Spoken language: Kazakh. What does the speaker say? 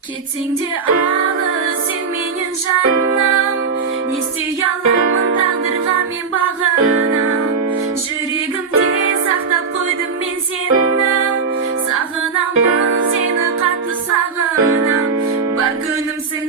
Кетсең де алыс сен менен жаным, не істей аламын тағдырға мен бағынам. Жүрегімде сақтап қойдым мен сені, сағынамын сені қатты сағынам. Бар күнімсің